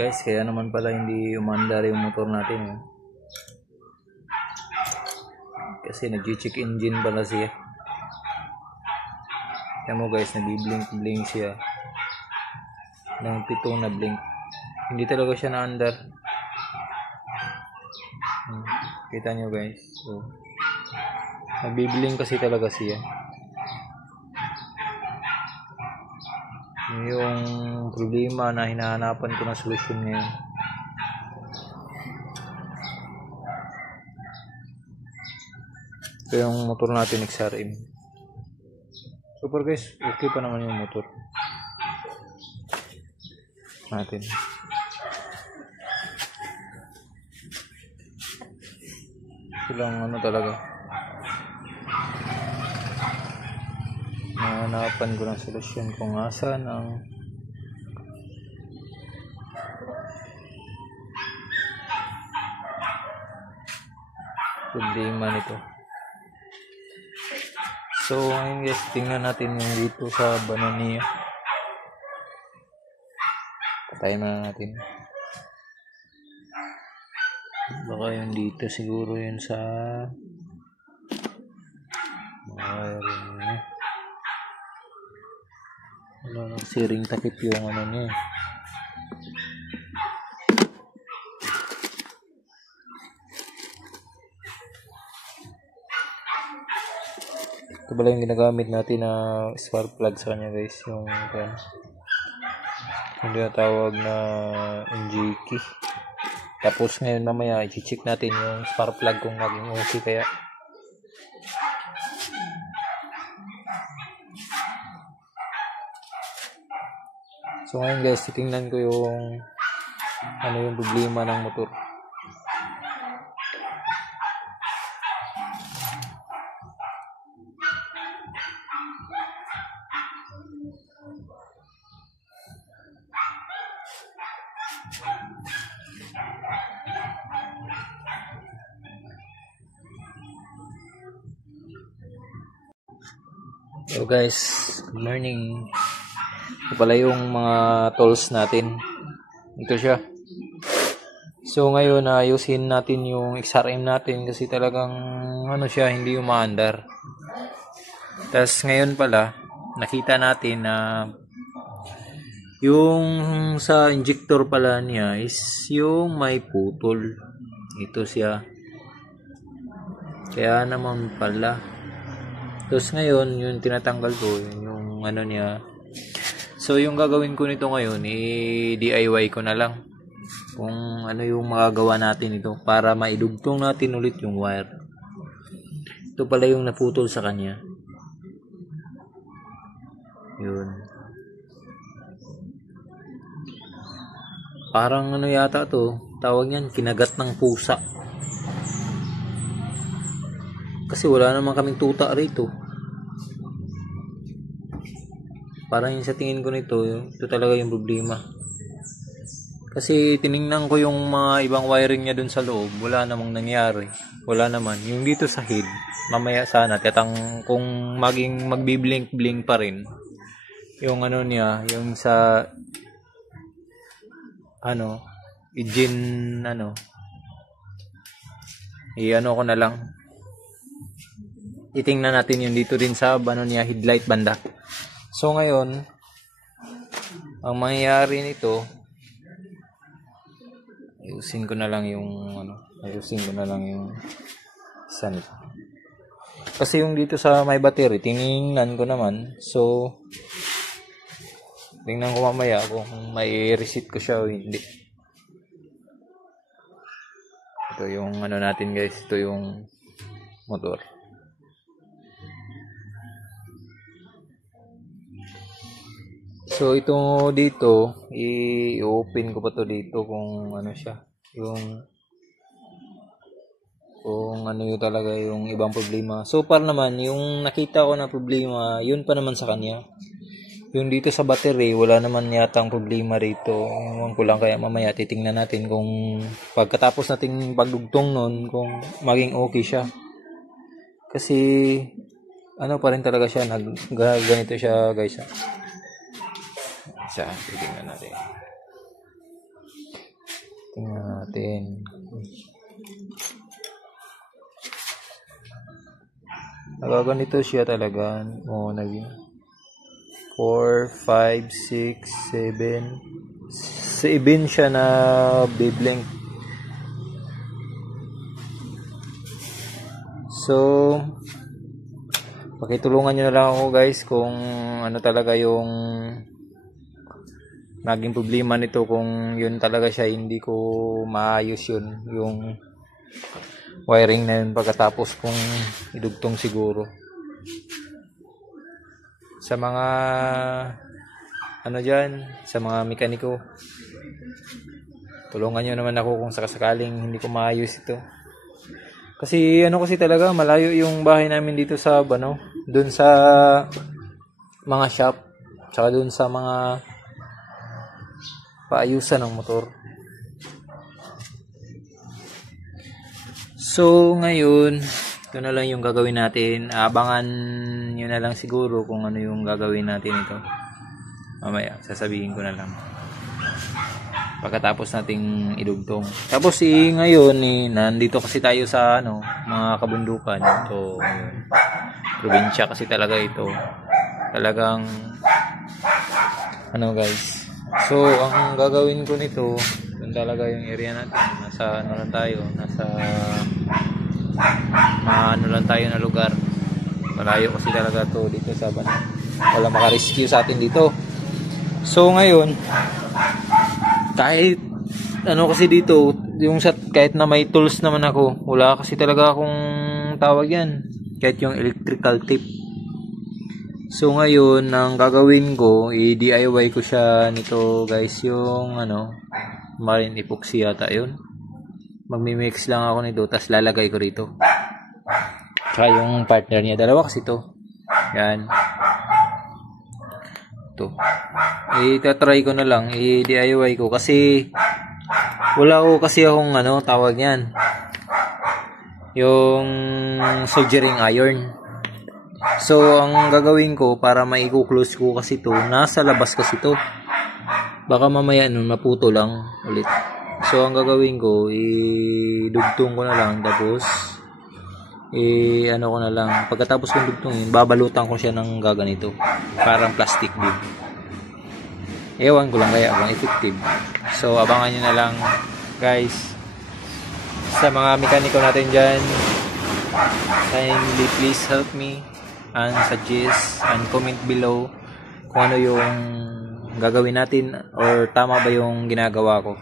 Guys, kaya naman pala hindi umandar yung motor natin. Kasi nag-check engine pala siya. Kaya mo guys, nag-blink siya. Ng 7 na blink. Hindi talaga siya na-andar. Kita nyo guys. So, nag-blink kasi talaga siya. Yung problema na hinahanapan ko ng solusyon ngayon. Ito yung motor natin XRM. Super guys, okay pa naman yung motor natin. Silang ano talaga, nahanapan ko ng solusyon kung asan ang problema nito. So ngayon guys, tingnan natin yung dito sa Banania. Patayin na natin. Baka yung dito siguro yun sa wiring niya. Wala nang siring takip yung ano niya. Ito pala yung ginagamit natin na spark plug sa kanya guys, yung tinatawag na NG key. Tapos ngayon mamaya i-check natin yung spark plug kung maging okay kaya. So ngayon guys, titingnan ko yung ano yung problema ng motor. So guys, good morning. Ito pala yung mga tools natin. Ito siya. So ngayon ayusin natin yung XRM natin kasi talagang ano siya, hindi umaandar. Tapos ngayon pala nakita natin na yung sa injector pala niya is yung may putol. Ito siya. Kaya naman pala. Tapos ngayon, yung tinatanggal ko, yung ano niya. So, yung gagawin ko nito ngayon, DIY ko na lang. Kung ano yung magagawa natin ito para maidugtong natin ulit yung wire. Ito pala yung naputol sa kanya. Yun. Parang ano yata to, tawag niyan, kinagat ng pusa. Kasi wala naman kaming tuta rito. Parang yung sa tingin ko nito, ito talaga yung problema. Kasi tiningnan ko yung mga ibang wiring niya dun sa loob, wala namang nangyari. Wala naman. Yung dito sa head, mamaya sana, kung maging magbi-blink-blink pa rin. Yung ano niya, yung sa ano, engine ano, i-ano ko na lang. Itingnan natin yung dito din sa ano niya, headlight banda. So ngayon, ang mangyayari nito, ayusin ko na lang yung isa nito. Kasi yung dito sa may battery, tingnan ko naman. So tingnan ko mamaya kung may reset ko siya o hindi. Ito yung ano natin guys, ito yung motor. So ito dito, i-open ko pa to dito kung ano siya, kung ano yung talaga yung ibang problema. So far naman, yung nakita ko na problema, yun pa naman sa kanya. Yung dito sa battery, wala naman yatang problema rito. Yung ko lang, kaya mamaya titingnan natin kung pagkatapos nating pagdugtong nun, kung maging okay siya. Kasi ano pa rin talaga siya, ganito siya guys. Isa, tingnan natin. Tingnan natin. Nagaganito siya talaga. O, 4, 5, 6, 7. 7 siya na wavelength. So, pakitulungan nyo na lang ako guys kung ano talaga yung naging problema nito, kung yun talaga siya hindi ko maayos yun yung wiring na yun pagkatapos kong idugtong siguro. Sa mga ano dyan, sa mga mekaniko, tulungan nyo naman ako kung sakasakaling hindi ko maayos ito. Kasi ano kasi talaga, malayo yung bahay namin dito sa dun sa mga shop, tsaka dun sa mga paayusan ng motor. So ngayon, ito na lang yung gagawin natin. Abangan nyo na lang siguro kung ano yung gagawin natin ito. Mamaya, sasabihin ko na lang pagkatapos nating idugtong. Tapos ngayon nandito kasi tayo sa mga kabundukan. So, probinsya kasi talaga ito. Talagang guys. So, ang gagawin ko nito, yun talaga yung area natin. Nasa lang tayo, nasa lang tayo na lugar. Malayo kasi talaga to dito sa wala maka-rescue sa atin dito. So, ngayon, kahit kasi dito, kahit na may tools naman ako, wala kasi talaga akong tawag yan, kahit yung electrical tape. So ngayon, ang gagawin ko, i-DIY ko siya nito guys, yung marine epoxy yata yun. Magmi-mix lang ako nito, tas lalagay ko rito. Tsaka yung partner niya, dalawa kasi to. Yan. Ito. Itatry ko na lang, i-DIY ko kasi wala ko kasi akong tawag yan, yung soldering iron. So ang gagawin ko para mai-close ko kasi to, nasa labas kasi to, baka mamaya maputo lang ulit. So ang gagawin ko, idugtong ko na lang, tapos ko na lang, pagkatapos kong dugtongin, babalutan ko siya ng gaganito, parang plastic din. Ewan ko lang kaya kung effective. So abangan nyo na lang guys. Sa mga mekaniko natin dyan, kindly please help me and suggest and comment below kung ano yung gagawin natin or tama ba yung ginagawa ko.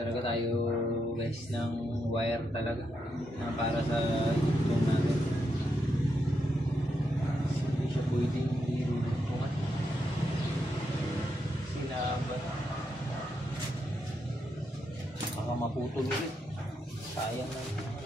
talaga tayo guys ng wire talaga na para sa itong natin. Hindi siya pwedeng iruluntungan. Sinabat. Baka maputol ulit. Sayang na yun.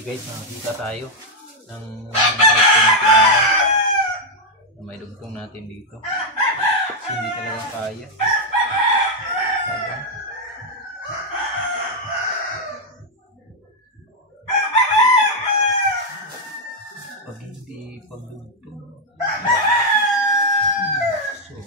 Okay guys, nakakita tayo ng may dugtong natin dito. Kasi hindi talaga kaya. Pag hindi pagdugtong. So,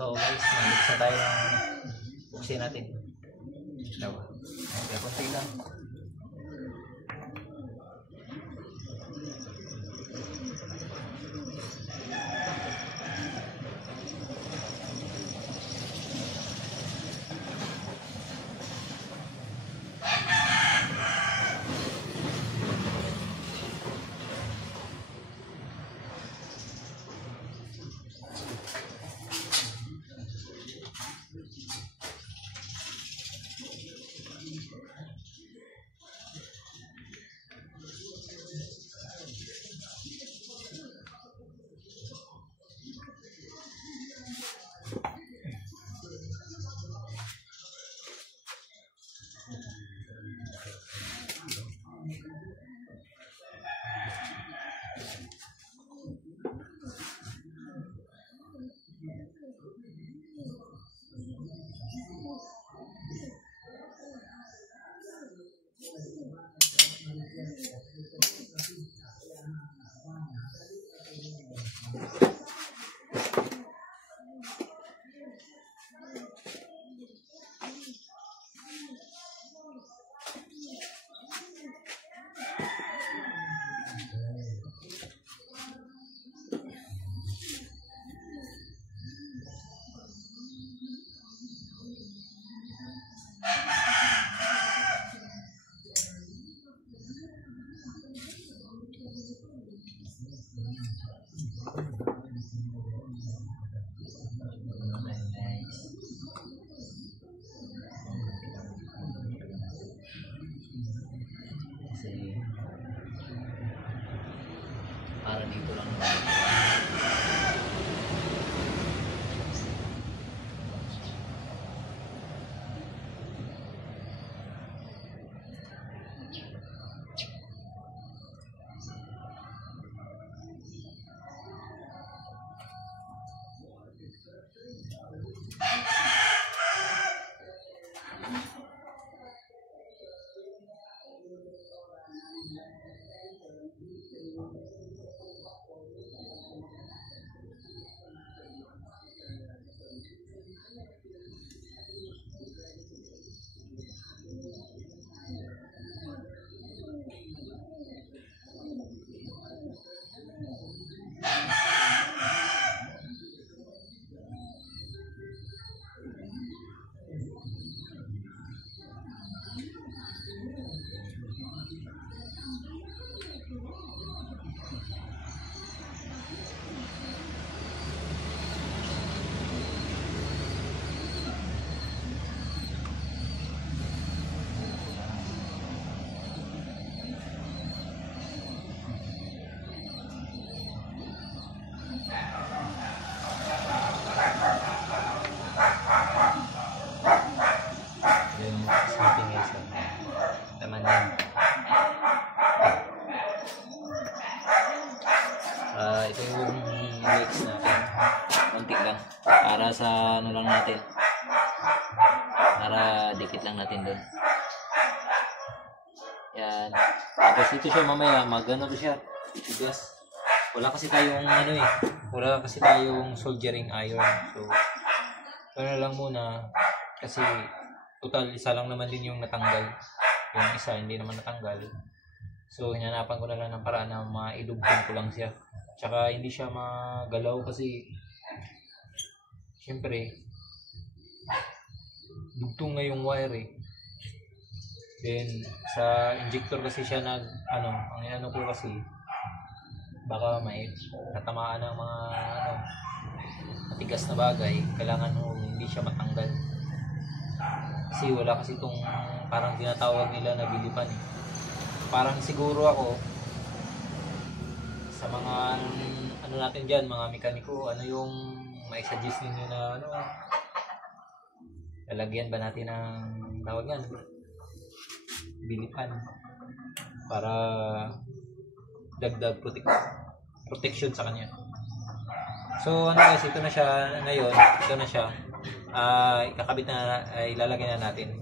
So guys, nandito na tayo ng buksin natin. Dawa. Kaya konti lang. Para dito lang naman. Ito yung legs natin. Konti lang. Para sa ano lang natin. Para dikit lang natin doon. Yan. Tapos ito siya mamaya. Magano to siya. Tigas. Wala kasi tayong ano eh. Wala kasi tayong soldering iron. So, ito na lang muna. Kasi total isa lang naman din yung natanggal. Yung isa hindi naman natanggal. So, hinanapan ko na lang ng paraan na maidugtong ko lang siya. Tsaka hindi siya magalaw kasi syempre dugtong na yung wire eh. Then sa injector kasi siya ang inano ko kasi baka may tatamaan ng mga matigas na bagay, kailangan hindi siya matanggal. Kasi wala kasi itong parang tinatawag nila na bilipan eh. Parang siguro ako sa mga ano natin dyan, mga mekaniko, ano yung may suggest ninyo na lalagyan ba natin ng tawag yan, bilipan para dagdag protection sa kanya. So guys, ito na siya ngayon, ito na siya. Ikakabit na, ilalagay na natin.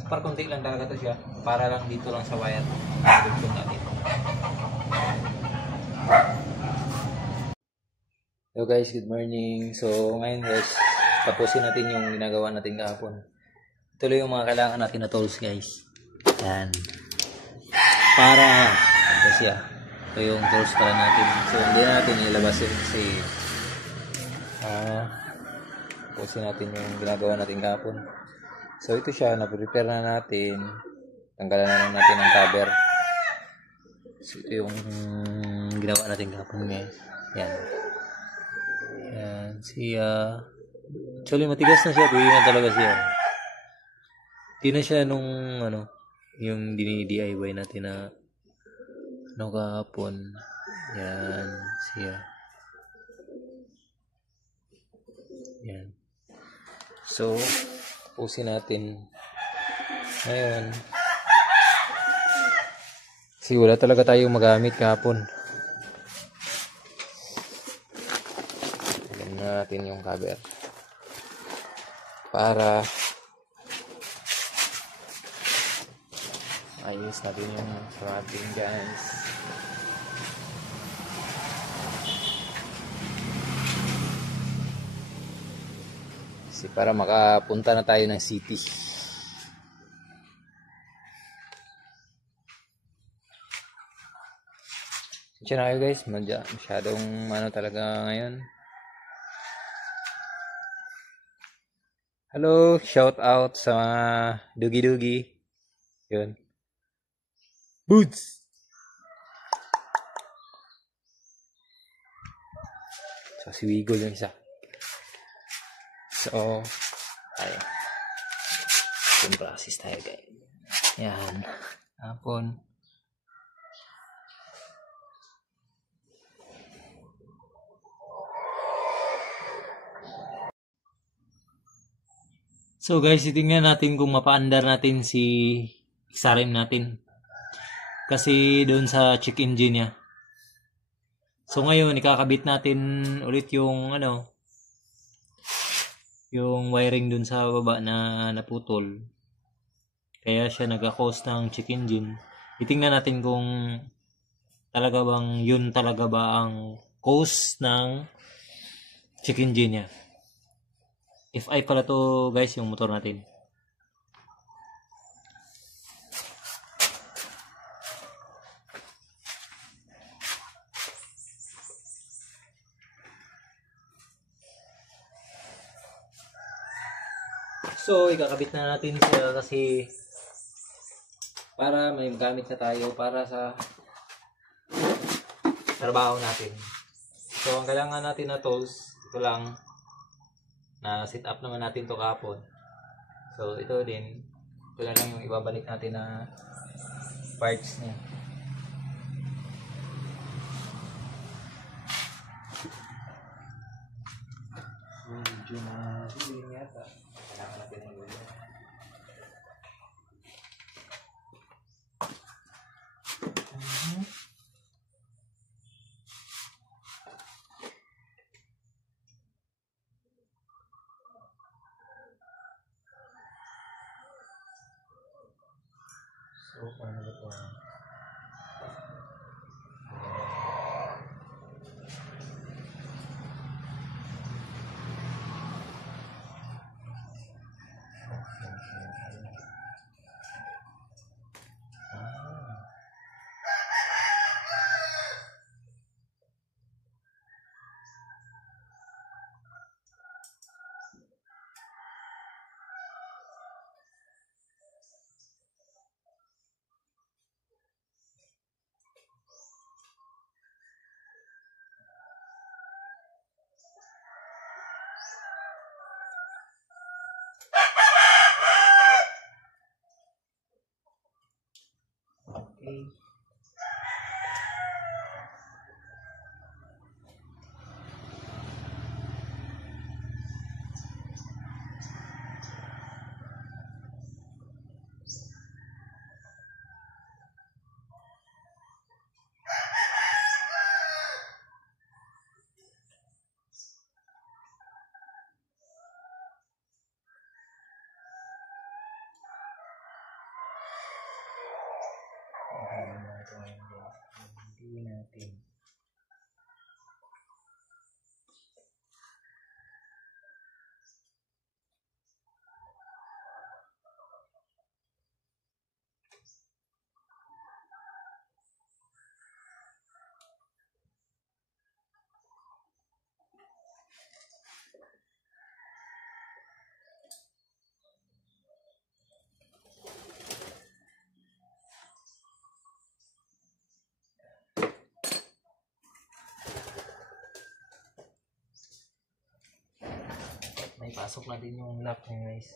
Super konti lang talaga to siya, para lang dito lang sa wire dugtong natin. Hello guys, good morning. So ngayon guys, tapusin natin yung ginagawa natin kahapon. Tuloy yung mga kailangan natin na tools guys. Yan. Para kasi ito yung tools para natin. So hindi natin ilabas yun kasi tapusin natin yung ginagawa natin kahapon. So ito siya, na-prepare na natin. Tanggalan na lang natin ang cover. So ito yung ginawa natin kahapon guys. Yan. Yan, siya. Actually, matigas na siya. Tuwi na talaga siya. Hindi na siya nung, yung DIY natin na, kahapon. Yan, siya. Yan. So, pusin natin. Ngayon. Kasi wala talaga tayong magamit kahapon. Natin yung cover para ayos natin yung surrounding guys. Kasi para makapunta na tayo ng city. Diyan na kayo guys, masyadong talaga ngayon. Hello, shout out sa Dugi-Dugi. Yun. Boots! So, si Wiggle yung isa. So, tayo. Yung process tayo guys. Yan. Hapon. So guys, itingnan natin kung mapaandar natin si XRM natin. Kasi doon sa check engine niya. So ngayon, ikakabit natin ulit yung yung wiring doon sa baba na naputol. Kaya siya nag-cause ng check engine. Itingnan natin kung talaga bang yun talaga ba ang cause ng check engine niya. FI pala to guys yung motor natin. So ikakabit na natin siya kasi para may gamit na tayo para sa trabaho natin. So ang kailangan natin na tools, ito lang. Na set up naman natin to kahapon. So ito din, ito na lang yung ibabalik natin na parts niya. Medyo na hindi yata. Kailangan natin ng gulo. So, paano ba ito? Okay. Hindi natin pasok natin yung lock niya guys.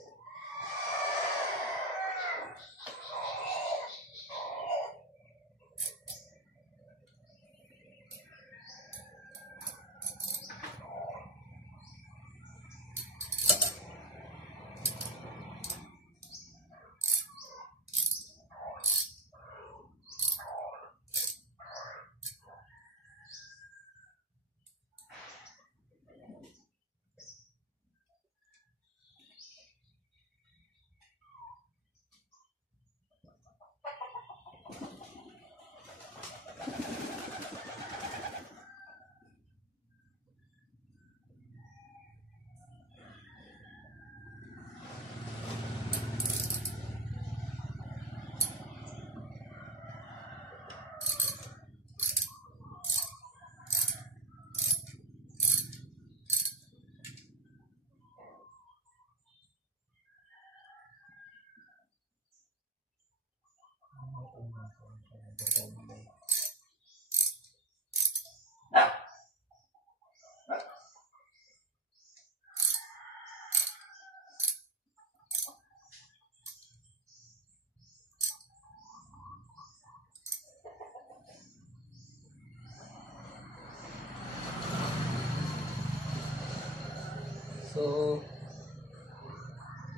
So,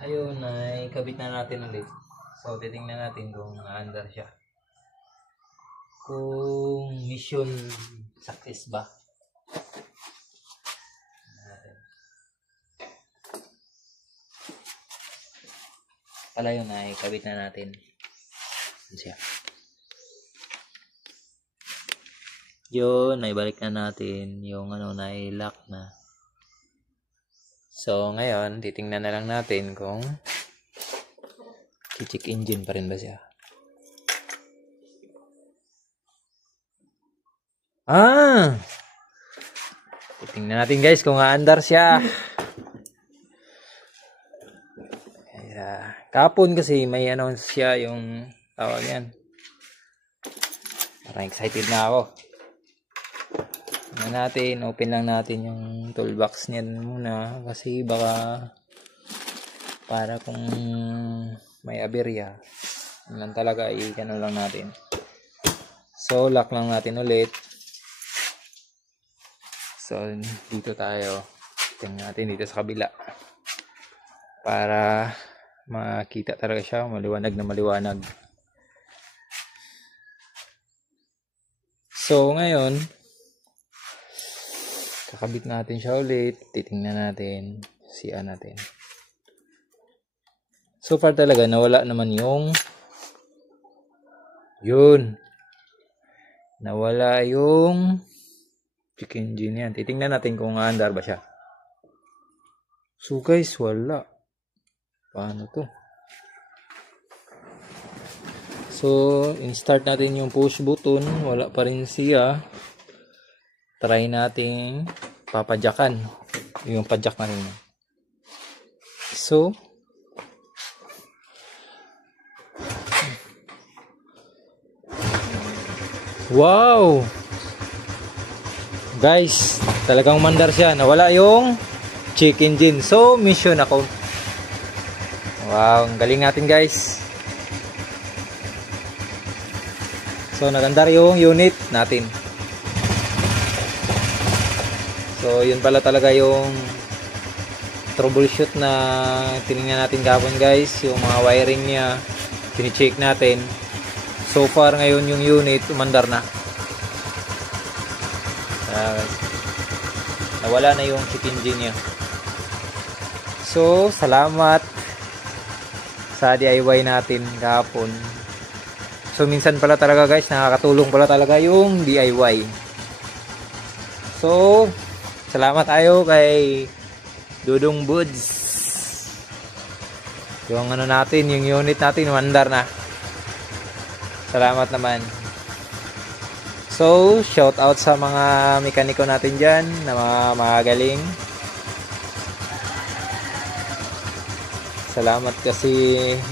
ayun, ay kabit na natin ulit. So, titingnan natin kung na-under siya. Kung mission success ba. Pala yun ay kabit na natin. Yun siya. Yun, ay balik na natin yung ano na i-lock na. So, ngayon, titingnan na lang natin kung check engine pa rin ba siya. Titingnan natin guys kung aandar siya. Kapon kasi may announce siya yung tawag yan. Parang excited na ako. Open lang natin yung toolbox niya muna kasi baka para kung may aberya lang talaga i-ano lang natin. So lock lang natin ulit. So dito tayo, tingnan natin dito sa kabila para makita talaga siya maliwanag na maliwanag. So ngayon kakabit natin siya ulit, titingnan natin, siyan natin. So far talaga nawala naman nawala yung check engine yan. Titingnan natin kung aandar ba siya. So guys, wala. Paano to? So in-start natin yung push button, wala pa rin siya. Try natin papadyakan yung padyak na rin. So wow guys, talagang mandar siya, nawala yung check engine. So mission ako. Wow, ang galing natin guys. So nagandar yung unit natin. So yun pala talaga yung troubleshoot na tinignan natin kahapon guys, yung mga wiring niya kini-check natin. So far ngayon yung unit umandar na. Nawala na yung check engine niya. So salamat sa DIY natin kahapon. So minsan pala talaga guys, nakakatulong pala talaga yung DIY. So salamat tayo kay Dudong Buds. Yung ano natin, yung unit natin umandar na. Salamat naman. So, shout out sa mga mekaniko natin dyan na mga magagaling. Salamat kasi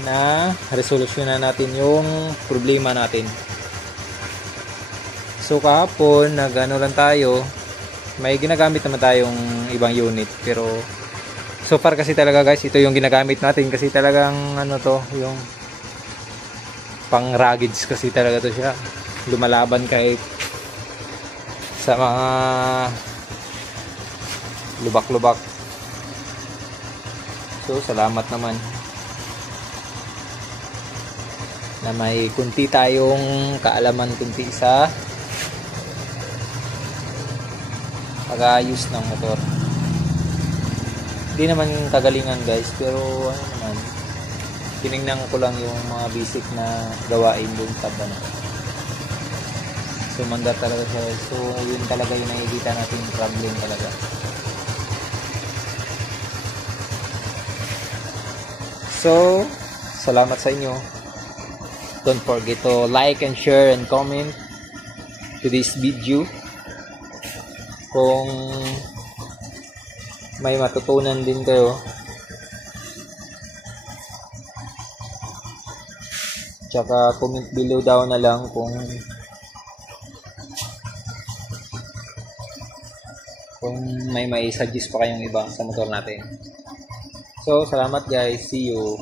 na resolusyonan natin yung problema natin. So, kahapon, nag-ano lang tayo. May ginagamit naman tayong ibang unit. Pero, So far kasi talaga guys, ito yung ginagamit natin kasi talagang ano to, yung pang ruggeds kasi talaga to siya. Lumalaban kahit sa mga lubak-lubak. So salamat naman na may kunti tayong kaalaman kunti sa pag-aayos ng motor. Hindi naman kagalingan guys, pero ano naman, tinignan ko lang yung mga basic na gawain dun sa bana. So mandar talaga siya. So yun talaga yung nakikita natin problem talaga. So salamat sa inyo. Don't forget to like and share and comment to this video. Kung may matutunan din kayo, tsaka comment below down na lang kung may suggest pa kayong iba sa motor natin. So salamat guys, see you.